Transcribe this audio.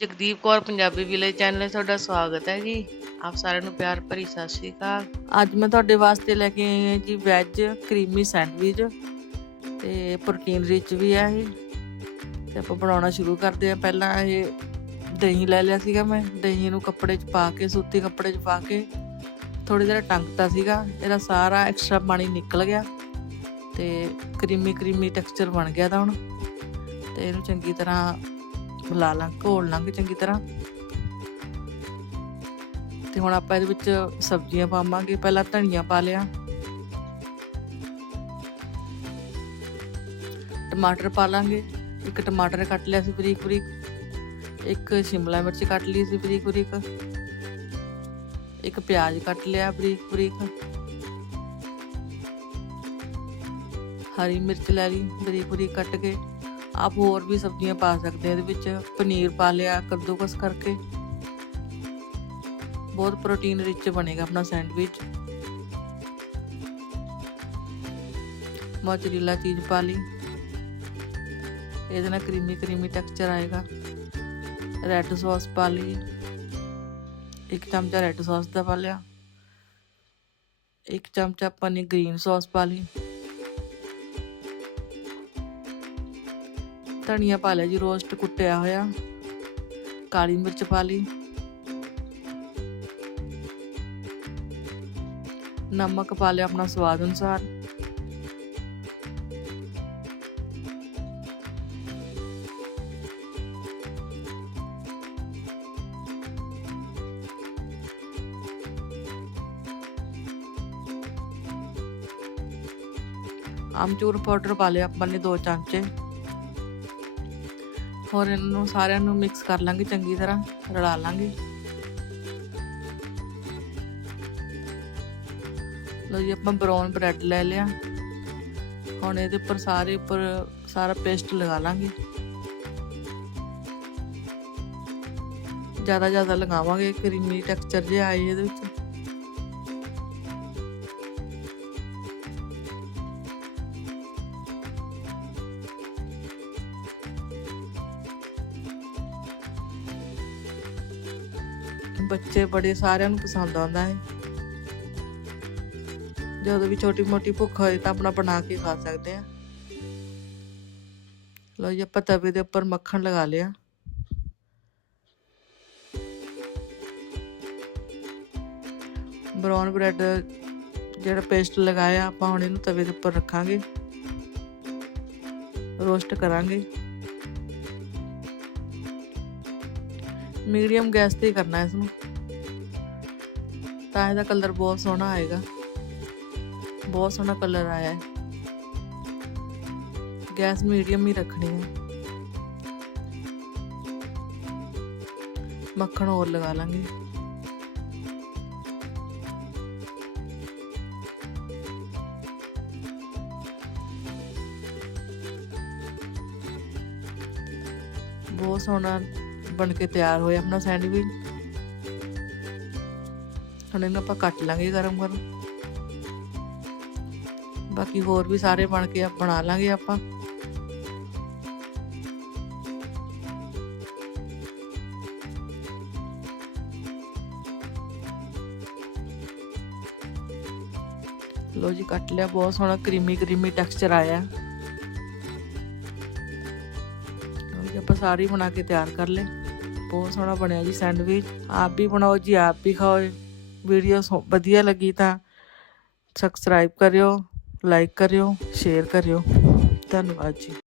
Jagdeep Kaur Punjabi village channel 'ਤੇ ਤੁਹਾਡਾ ਸਵਾਗਤ ਹੈ ਜੀ। ਆਪ ਸਾਰਿਆਂ ਨੂੰ ਪਿਆਰ ਭਰੀ ਸਤਿ ਸ਼੍ਰੀ ਅਕਾਲ। ਅੱਜ ਮੈਂ ਤੁਹਾਡੇ ਵਾਸਤੇ ਲੈ ਕੇ ਆਈ ਹਾਂ ਜੀ ਵੈਜ ਕਰੀਮੀ ਸੈਂਡਵਿਚ ਤੇ ਪ੍ਰੋਟੀਨ ਰਿਚ ਵੀ ਹੈ ਇਹ। ਤੇ ਆਪਾਂ ਬਣਾਉਣਾ ਸ਼ੁਰੂ ਕਰਦੇ ਹਾਂ। ਪਹਿਲਾਂ ਇਹ ਦਹੀਂ ਲੈ ਲਿਆ ਸੀਗਾ ਮੈਂ। ਦਹੀਂ ਨੂੰ ਕੱਪੜੇ 'ਚ ਪਾ ਕੇ, ਸੂਤੀ ਕੱਪੜੇ 'ਚ ਪਾ ਕੇ ਥੋੜੀ ਦੇਰ ਟੰਗਤਾ ਸੀਗਾ। ਇਹਦਾ ਸਾਰਾ ਐਕਸਟਰਾ ਪਾਣੀ ਨਿਕਲ ਗਿਆ ਤੇ ਕਰੀਮੀ ਕਰੀਮੀ ਟੈਕਸਚਰ ਬਣ ਗਿਆ ਤਾਂ ਹੁਣ। ਤੇ ਇਹਨੂੰ ਚੰਗੀ ਤਰ੍ਹਾਂ ਮਿਲਾ ਲਾਂ ਘੋਲ ਲਾਂਗੇ ਚੰਗੀ ਤਰ੍ਹਾਂ। ਤੇ ਹੁਣ ਆਪਾਂ ਇਹਦੇ ਵਿੱਚ ਸਬਜ਼ੀਆਂ ਪਾਵਾਂਗੇ, ਪਹਿਲਾਂ ਧਨੀਆ ਪਾ ਲਿਆ। ਟਮਾਟਰ ਪਾ ਲਾਂਗੇ। ਇੱਕ ਟਮਾਟਰ ਕੱਟ ਲਿਆ ਸੀ ਬਰੀਕ ਬਰੀਕ ਇੱਕ ਸ਼ਿਮਲਾ ਮਿਰਚ ਕੱਟ ਲਈ ਸੀ ਬਰੀਕ ਬਰੀਕ ਇੱਕ ਪਿਆਜ਼ ਕੱਟ ਲਿਆ ਬਰੀਕ ਬਰੀਕ ਹਰੀ ਮਿਰਚ ਲੈ ਲਈ ਬਰੀਕ ਬਰੀਕ ਕੱਟ ਕੇ। ਆਪ ਹੋਰ ਵੀ ਸਬਜ਼ੀਆਂ ਪਾ ਸਕਦੇ ਆ, ਇਹਦੇ ਵਿੱਚ ਪਨੀਰ ਪਾ ਲਿਆ, ਕੱਦੂਕਸ ਕਰਕੇ। ਬਹੁਤ ਪ੍ਰੋਟੀਨ ਰਿਚ ਬਣੇਗਾ ਆਪਣਾ ਸੈਂਡਵਿਚ। ਮੋਜ਼ਰੇਲਾ ਚੀਜ਼ ਪਾ ਲਈ। ਇਹਦੇ ਨਾਲ ਕਰੀਮੀ ਕਰੀਮੀ ਟੈਕਸਚਰ ਆਏਗਾ। ਰੈੱਡ ਸੌਸ ਪਾ ਲਈ। ਇੱਕ ਚਮਚਾ ਰੈੱਡ ਸੌਸ ਦਾ ਪਾ ਲਿਆ। ਇੱਕ ਚਮਚਾ ਆਪਾਂ ਨੇ ਗ੍ਰੀਨ ਸੌਸ ਪਾ ਲਈ। ਧਨੀਆ ਪਾ ਲਿਆ ਜੀ, ਰੋਸਟ ਕੁੱਟਿਆ ਹੋਇਆ। ਕਾਲੀ ਮਿਰਚ ਪਾ ਲਈ। ਨਮਕ ਪਾ ਲਿਆ ਆਪਣਾ ਸਵਾਦ ਅਨੁਸਾਰ। ਆਮਚੂਰ ਪਾਊਡਰ ਪਾ ਲਿਆ ਆਪਾਂ ਨੇ 2 ਚਮਚੇ। ਹੋਰ ਇਹਨੂੰ ਸਾਰਿਆਂ ਨੂੰ ਮਿਕਸ ਕਰ ਲਾਂਗੇ, ਚੰਗੀ ਤਰ੍ਹਾਂ ਰਲਾ ਲਾਂਗੇ। ਲੋ ਜੀ, ਆਪਾਂ ਬਰਾਊਨ ਬ੍ਰੈਡ ਲੈ ਲਿਆ। ਹੁਣ ਇਹਦੇ ਉੱਪਰ ਸਾਰੇ ਉੱਪਰ ਸਾਰਾ ਪੇਸਟ ਲਗਾ ਲਾਂਗੇ। ਜ਼ਿਆਦਾ ਜ਼ਿਆਦਾ ਲਗਾਵਾਂਗੇ ਕਰੀਮੀ ਟੈਕਸਚਰ ਜਿਹਾ ਆਏ ਇਹਦੇ ਵਿੱਚ। ਬੱਚੇ ਬੜੇ ਸਾਰਿਆਂ ਨੂੰ ਪਸੰਦ ਆਉਂਦਾ ਹੈ। ਜਦੋਂ ਵੀ ਛੋਟੀ ਮੋਟੀ ਭੁੱਖ ਹੋਏ ਤਾਂ ਆਪਣਾ ਬਣਾ ਕੇ ਖਾ ਸਕਦੇ ਆ ਲੋ ਜੀ, ਆਪਾਂ ਤਵੇ ਦੇ ਉੱਪਰ ਮੱਖਣ ਲਗਾ ਲਿਆ। ਬਰਾਊਨ ਬ੍ਰੈਡ ਜਿਹੜਾ ਪੇਸਟ ਲਗਾਇਆ, ਆਪਾਂ ਹੁਣ ਇਹਨੂੰ ਤਵੇ ਦੇ ਉੱਪਰ ਰੱਖਾਂਗੇ। ਰੋਸਟ ਕਰਾਂਗੇ। ਮੀਡੀਅਮ ਗੈਸ ਤੇ ਕਰਨਾ ਇਸ ਨੂੰ ਤਾਂ ਇਹਦਾ ਕਲਰ ਬਹੁਤ ਸੋਹਣਾ ਆਏਗਾ। ਬਹੁਤ ਸੋਹਣਾ ਕਲਰ ਆਇਆ ਹੈ। ਗੈਸ ਮੀਡੀਅਮ ਹੀ ਰੱਖਣੀ ਹੈ। ਮੱਖਣ ਹੋਰ ਲਗਾ ਲਾਂਗੇ। ਬਹੁਤ ਸੋਹਣਾ ਬਣ ਕੇ ਤਿਆਰ ਹੋਇਆ ਆਪਣਾ ਸੈਂਡਵਿਚ। ਹੁਣ ਇਹਨੂੰ ਆਪਾਂ ਕੱਟ ਲਾਂਗੇ ਗਰਮ ਗਰਮ। ਬਾਕੀ ਹੋਰ ਵੀ ਸਾਰੇ ਬਣ ਕੇ ਬਣਾ ਲਾਂਗੇ ਆਪਾਂ। ਲੋ ਜੀ, ਕੱਟ ਲਿਆ, ਬਹੁਤ ਸੋਹਣਾ ਕਰੀਮੀ ਕਰੀਮੀ ਟੈਕਸਚਰ ਆਇਆ। ਲਓ ਜੀ, ਆਪਾਂ ਸਾਰੇ ਬਣਾ ਕੇ ਤਿਆਰ ਕਰ ਲਏ। ਬਹੁਤ ਸੋਹਣਾ ਬਣਿਆ ਜੀ ਸੈਂਡਵਿਚ। ਆਪ ਵੀ ਬਣਾਓ ਜੀ, ਆਪ ਵੀ ਖਾਓ। ਵੀਡੀਓ ਵਧੀਆ ਲੱਗੀ ਤਾਂ ਸਬਸਕ੍ਰਾਈਬ ਕਰਿਓ ਲਾਈਕ ਕਰਿਓ ਸ਼ੇਅਰ ਕਰਿਓ। ਧੰਨਵਾਦ ਜੀ।